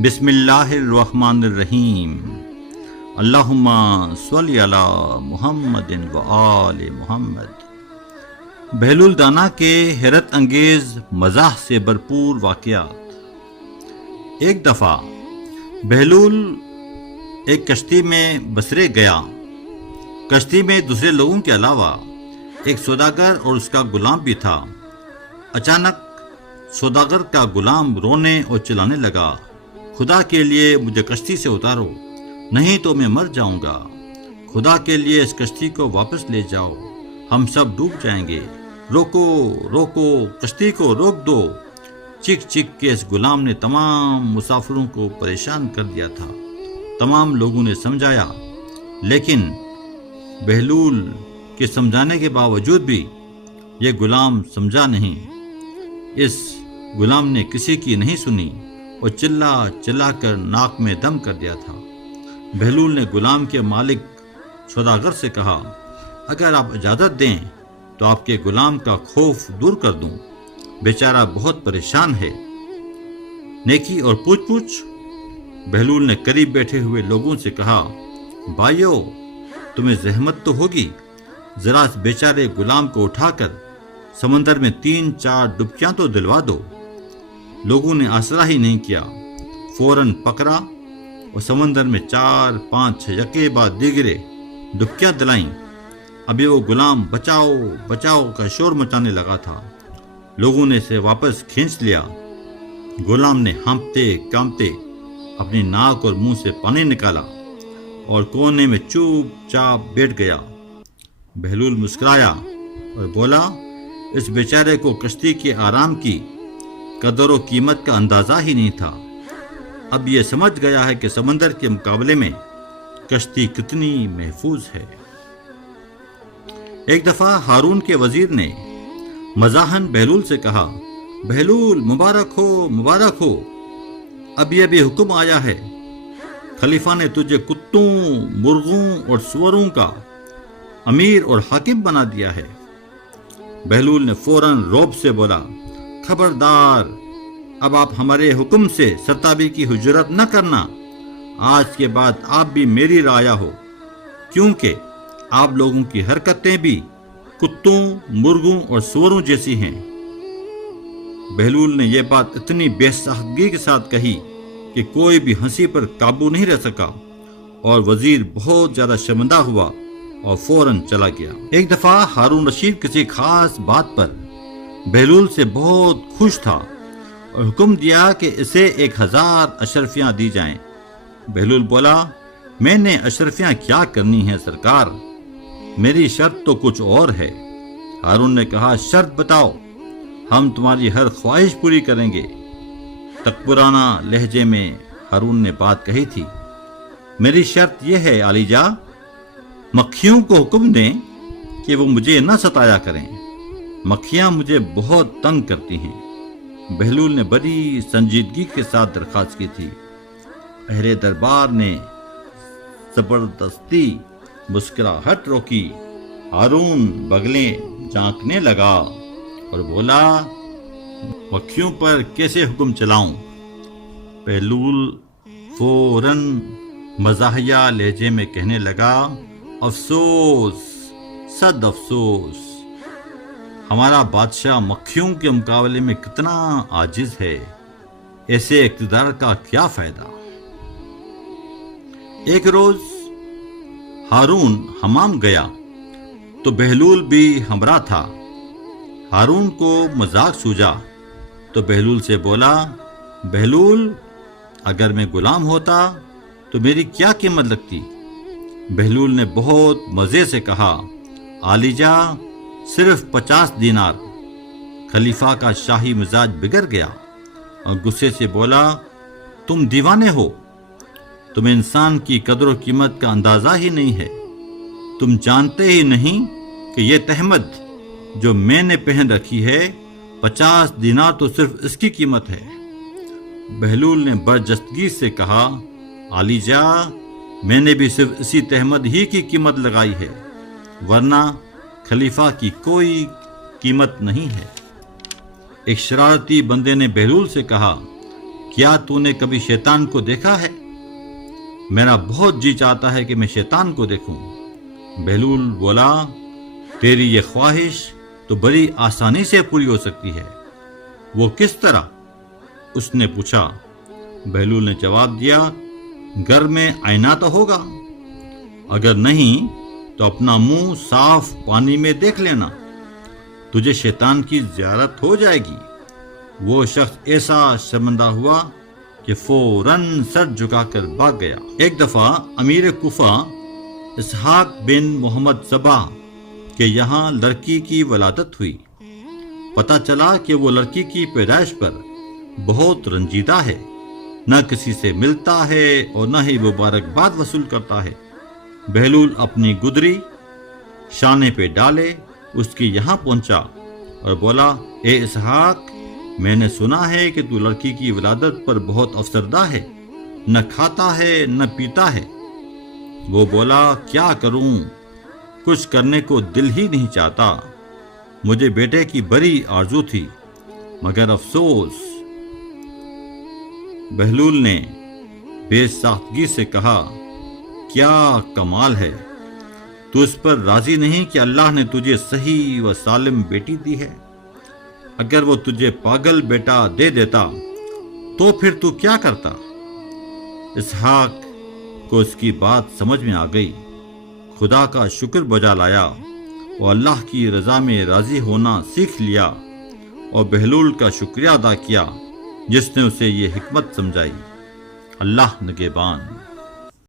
بسم اللہ الرحمن الرحیم، اللہم صلی علی محمد و آل محمد۔ بہلول دانا کے حیرت انگیز مزاح سے بھرپور واقعات۔ ایک دفعہ بہلول ایک کشتی میں بسرے گیا۔ کشتی میں دوسرے لوگوں کے علاوہ ایک سوداگر اور اس کا غلام بھی تھا۔ اچانک سوداگر کا غلام رونے اور چلانے لگا، خدا کے لیے مجھے کشتی سے اتارو، نہیں تو میں مر جاؤں گا۔ خدا کے لیے اس کشتی کو واپس لے جاؤ، ہم سب ڈوب جائیں گے۔ روکو روکو، کشتی کو روک دو۔ چیخ چیخ کے اس غلام نے تمام مسافروں کو پریشان کر دیا تھا۔ تمام لوگوں نے سمجھایا، لیکن بہلول کے سمجھانے کے باوجود بھی یہ غلام سمجھا نہیں۔ اس غلام نے کسی کی نہیں سنی اور چلا چلا کر ناک میں دم کر دیا تھا۔ بہلول نے غلام کے مالک سوداگر سے کہا، اگر آپ اجازت دیں تو آپ کے غلام کا خوف دور کر دوں، بیچارہ بہت پریشان ہے۔ نیکی اور پوچھ پوچھ۔ بہلول نے قریب بیٹھے ہوئے لوگوں سے کہا، بھائیو، تمہیں زحمت تو ہوگی، ذرا اس بیچارے غلام کو اٹھا کر سمندر میں 3-4 ڈبکیاں تو دلوا دو۔ لوگوں نے آسرا ہی نہیں کیا، فوراً پکڑا اور سمندر میں 4-5 یکے بعد دیگرے ڈبکیاں دلائیں۔ ابھی وہ غلام بچاؤ بچاؤ کا شور مچانے لگا تھا۔ لوگوں نے اسے واپس کھینچ لیا۔ غلام نے ہانپتے کانپتے اپنی ناک اور منہ سے پانی نکالا اور کونے میں چوپ چاپ بیٹھ گیا۔ بہلول مسکرایا اور بولا، اس بیچارے کو کشتی کے آرام کی قدر و قیمت کا اندازہ ہی نہیں تھا۔ اب یہ سمجھ گیا ہے کہ سمندر کے مقابلے میں کشتی کتنی محفوظ ہے۔ ایک دفعہ ہارون کے وزیر نے مزاحاً بہلول سے کہا، بہلول، مبارک ہو مبارک ہو، ابھی ابھی حکم آیا ہے، خلیفہ نے تجھے کتوں، مرغوں اور سوروں کا امیر اور حاکم بنا دیا ہے۔ بہلول نے فوراً رعب سے بولا، خبردار، اب آپ ہمارے حکم سے سرتابی کی حجرت نہ کرنا۔ آج کے بعد آپ بھی میری رعایا ہو، کیونکہ آپ لوگوں کی حرکتیں بھی کتوں، مرغوں اور سوروں جیسی ہیں۔ بہلول نے یہ بات اتنی بے ساختگی کے ساتھ کہی کہ کوئی بھی ہنسی پر قابو نہیں رہ سکا، اور وزیر بہت زیادہ شرمندہ ہوا اور فوراً چلا گیا۔ ایک دفعہ ہارون رشید کسی خاص بات پر بہلول سے بہت خوش تھا اور حکم دیا کہ اسے 1000 اشرفیاں دی جائیں۔ بہلول بولا، میں نے اشرفیاں کیا کرنی ہیں سرکار، میری شرط تو کچھ اور ہے۔ ہارون نے کہا، شرط بتاؤ، ہم تمہاری ہر خواہش پوری کریں گے۔ تکبرانہ لہجے میں ہارون نے بات کہی تھی، میری شرط یہ ہے علی جا، مکھیوں کو حکم دیں کہ وہ مجھے نہ ستایا کریں، مکھیاں مجھے بہت تنگ کرتی ہیں۔ بہلول نے بڑی سنجیدگی کے ساتھ درخواست کی تھی۔ اہل دربار نے زبردستی مسکراہٹ روکی۔ ہارون بغلیں جھانکنے لگا اور بولا، مکھیوں پر کیسے حکم چلاؤں؟ بہلول فوراً مزاحیہ لہجے میں کہنے لگا، افسوس، صد افسوس، ہمارا بادشاہ مکھیوں کے مقابلے میں کتنا عاجز ہے، ایسے اقتدار کا کیا فائدہ۔ ایک روز ہارون حمام گیا تو بہلول بھی ہمراہ تھا۔ ہارون کو مذاق سوجا تو بہلول سے بولا، بہلول، اگر میں غلام ہوتا تو میری کیا قیمت لگتی؟ بہلول نے بہت مزے سے کہا، عالیجا، صرف 50 دینار۔ خلیفہ کا شاہی مزاج بگڑ گیا اور غصے سے بولا، تم دیوانے ہو، تمہیں انسان کی قدر و قیمت کا اندازہ ہی نہیں ہے، تم جانتے ہی نہیں کہ یہ تہمد جو میں نے پہن رکھی ہے 50 دینار تو صرف اس کی قیمت ہے۔ بہلول نے برجستگی سے کہا، عالیجا، میں نے بھی صرف اسی تہمد ہی کی قیمت لگائی ہے، ورنہ خلیفہ کی کوئی قیمت نہیں ہے۔ ایک شرارتی بندے نے بہلول سے کہا، کیا تو نے کبھی شیطان کو دیکھا ہے؟ میرا بہت جی چاہتا ہے کہ میں شیطان کو دیکھوں۔ بہلول بولا، تیری یہ خواہش تو بڑی آسانی سے پوری ہو سکتی ہے۔ وہ کس طرح؟ اس نے پوچھا۔ بہلول نے جواب دیا، گھر میں آئینہ تو ہوگا، اگر نہیں تو اپنا منہ صاف پانی میں دیکھ لینا، تجھے شیطان کی زیارت ہو جائے گی۔ وہ شخص ایسا شرمندہ ہوا کہ فوراً سر جھکا کر بھاگ گیا۔ ایک دفعہ امیر کوفہ اسحاق بن محمد صباح کے یہاں لڑکی کی ولادت ہوئی۔ پتہ چلا کہ وہ لڑکی کی پیدائش پر بہت رنجیدہ ہے، نہ کسی سے ملتا ہے اور نہ ہی مبارکباد وصول کرتا ہے۔ بہلول اپنی گدری شانے پہ ڈالے اس کے یہاں پہنچا اور بولا، اے اسحاق، میں نے سنا ہے کہ تو لڑکی کی ولادت پر بہت افسردہ ہے، نہ کھاتا ہے نہ پیتا ہے۔ وہ بولا، کیا کروں، کچھ کرنے کو دل ہی نہیں چاہتا، مجھے بیٹے کی بڑی آرزو تھی مگر افسوس۔ بہلول نے بے ساختگی سے کہا، کیا کمال ہے، تو اس پر راضی نہیں کہ اللہ نے تجھے صحیح و سالم بیٹی دی ہے؟ اگر وہ تجھے پاگل بیٹا دے دیتا تو پھر تو کیا کرتا؟ اسحاق کو اس کی بات سمجھ میں آ گئی، خدا کا شکر بجا لایا اور اللہ کی رضا میں راضی ہونا سیکھ لیا اور بہلول کا شکریہ ادا کیا جس نے اسے یہ حکمت سمجھائی۔ اللہ نگہبان۔